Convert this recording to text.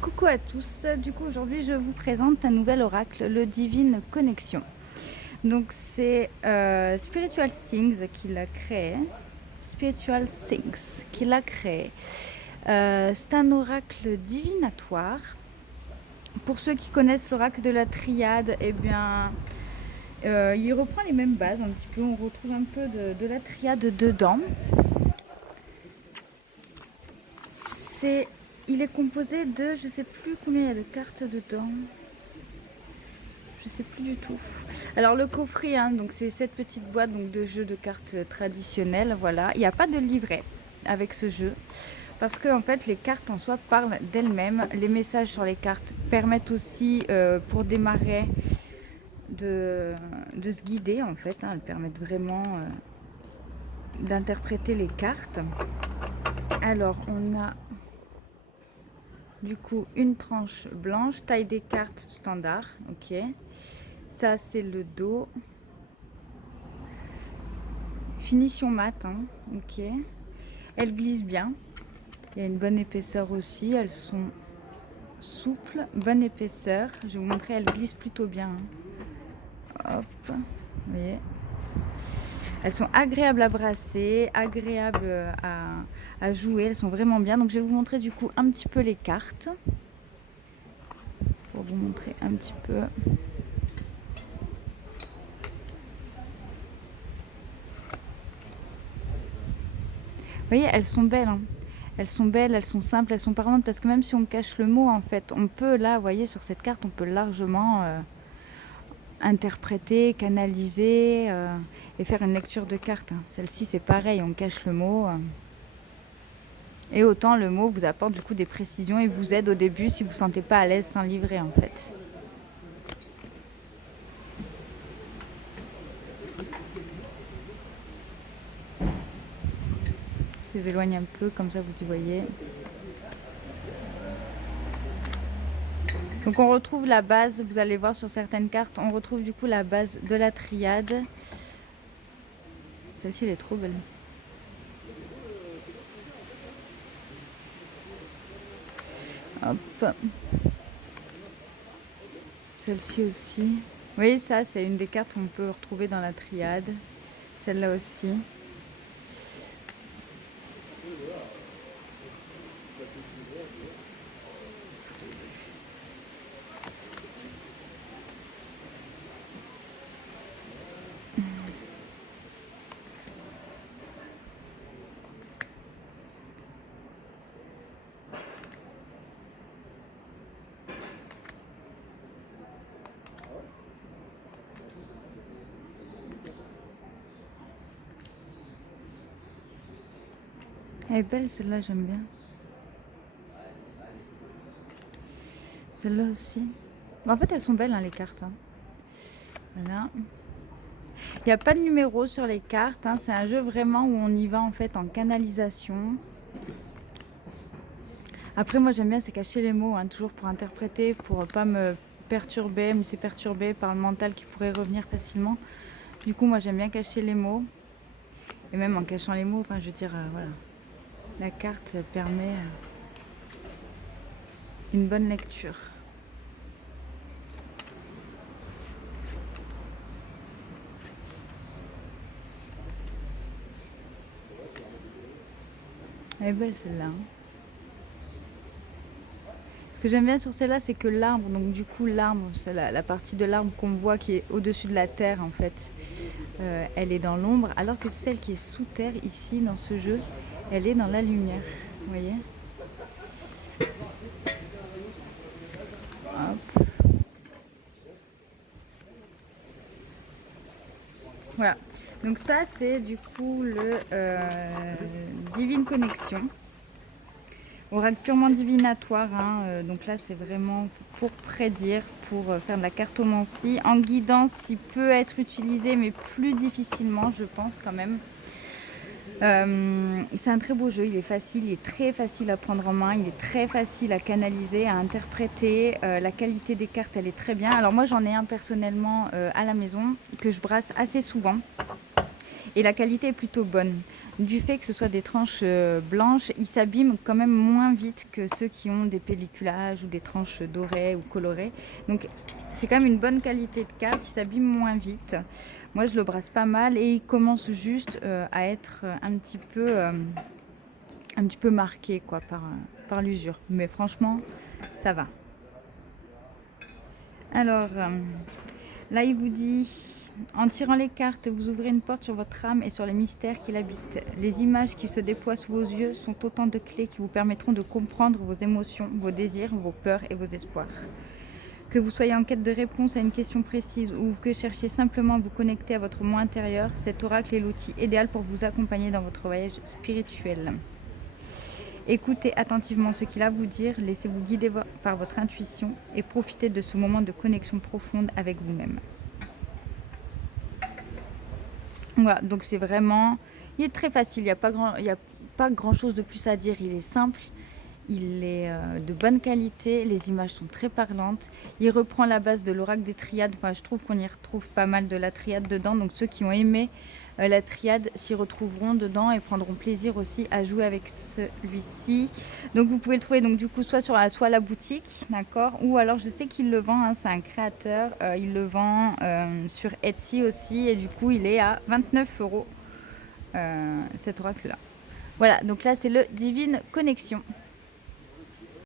Coucou à tous, du coup aujourd'hui je vous présente un nouvel oracle, le Divine Connexion. Donc c'est Spiritual Things qui l'a créé. Spiritual Things qui l'a créé. C'est un oracle divinatoire. Pour ceux qui connaissent l'oracle de la triade, eh bien il reprend les mêmes bases un petit peu, on retrouve un peu de la triade dedans. Il est composé de, je sais plus combien il y a de cartes dedans. Je sais plus du tout. Alors le coffret, hein, donc c'est cette petite boîte donc, de jeux de cartes traditionnels. Voilà, il n'y a pas de livret avec ce jeu parce que en fait les cartes en soi parlent d'elles-mêmes. Les messages sur les cartes permettent aussi pour démarrer de se guider en fait. Hein, elles permettent vraiment d'interpréter les cartes. Alors on a du coup une tranche blanche, taille des cartes standard, ok. Ça c'est le dos. Finition mat, hein, ok. Elles glissent bien. Il y a une bonne épaisseur aussi. Elles sont souples, bonne épaisseur. Je vais vous montrer, elles glissent plutôt bien. Hein. Hop, vous voyez. Elles sont agréables à brasser, agréables à jouer. Elles sont vraiment bien. Donc je vais vous montrer du coup un petit peu les cartes. Pour vous montrer un petit peu. Vous voyez, elles sont belles. Hein. Elles sont belles, elles sont simples, elles sont parlantes parce que même si on cache le mot, en fait, on peut là, vous voyez, sur cette carte, on peut largement interpréter, canaliser et faire une lecture de carte. Hein. Celle-ci, c'est pareil, on cache le mot. Et autant le mot vous apporte du coup des précisions et vous aide au début si vous ne vous sentez pas à l'aise sans livrer en fait. Je les éloigne un peu, comme ça vous y voyez. Donc on retrouve la base, vous allez voir sur certaines cartes, on retrouve du coup la base de la triade. Celle-ci elle est trop belle. Hop. Celle-ci aussi. Vous voyez ça, c'est une des cartes qu'on peut retrouver dans la triade. Celle-là aussi. Elle est belle celle-là, j'aime bien. Celle-là aussi. En fait, elles sont belles, hein, les cartes. Hein. Voilà. Il n'y a pas de numéro sur les cartes. Hein. C'est un jeu vraiment où on y va en fait en canalisation. Après, moi, j'aime bien, c'est cacher les mots, hein, toujours pour interpréter, pour pas me perturber, me laisser perturber par le mental qui pourrait revenir facilement. Du coup, moi, j'aime bien cacher les mots. Et même en cachant les mots, enfin, je veux dire, voilà. La carte permet une bonne lecture. Elle est belle celle-là. Hein. Ce que j'aime bien sur celle-là, c'est que l'arbre, donc du coup l'arbre, c'est la partie de l'arbre qu'on voit qui est au-dessus de la terre en fait, elle est dans l'ombre, alors que celle qui est sous terre ici dans ce jeu, elle est dans la lumière. Vous voyez? Hop. Voilà. Donc ça, c'est du coup le Divine Connexion. Oracle purement divinatoire. Hein, donc là, c'est vraiment pour prédire, pour faire de la cartomancie. En guidance, il peut être utilisé, mais plus difficilement, je pense quand même. C'est un très beau jeu, il est facile, il est très facile à prendre en main, il est très facile à canaliser, à interpréter. La qualité des cartes, elle est très bien. Alors moi, j'en ai un personnellement à la maison que je brasse assez souvent. et la qualité est plutôt bonne. Du fait que ce soit des tranches blanches, ils s'abîment quand même moins vite que ceux qui ont des pelliculages ou des tranches dorées ou colorées. Donc c'est quand même une bonne qualité de carte, il s'abîme moins vite. Moi je le brasse pas mal et il commence juste à être un petit peu marqué quoi, par l'usure. Mais franchement, ça va. Alors, là, il vous dit, en tirant les cartes, vous ouvrez une porte sur votre âme et sur les mystères qui l'habitent. Les images qui se déploient sous vos yeux sont autant de clés qui vous permettront de comprendre vos émotions, vos désirs, vos peurs et vos espoirs. Que vous soyez en quête de réponse à une question précise ou que cherchiez simplement à vous connecter à votre moi intérieur, cet oracle est l'outil idéal pour vous accompagner dans votre voyage spirituel. Écoutez attentivement ce qu'il a à vous dire, laissez-vous guider par votre intuition et profitez de ce moment de connexion profonde avec vous-même. Voilà, donc c'est vraiment... Il est très facile, il n'y a pas grand-chose de plus à dire, il est simple, il est de bonne qualité, les images sont très parlantes. Il reprend la base de l'oracle des triades, enfin, je trouve qu'on y retrouve pas mal de la triade dedans, donc ceux qui ont aimé la triade s'y retrouveront dedans et prendront plaisir aussi à jouer avec celui-ci. Donc vous pouvez le trouver donc du coup soit soit la boutique, d'accord, ou alors je sais qu'il le vend, hein, c'est un créateur, il le vend sur Etsy aussi et du coup il est à 29 € cet oracle là. Voilà, donc là c'est le Divine Connexion.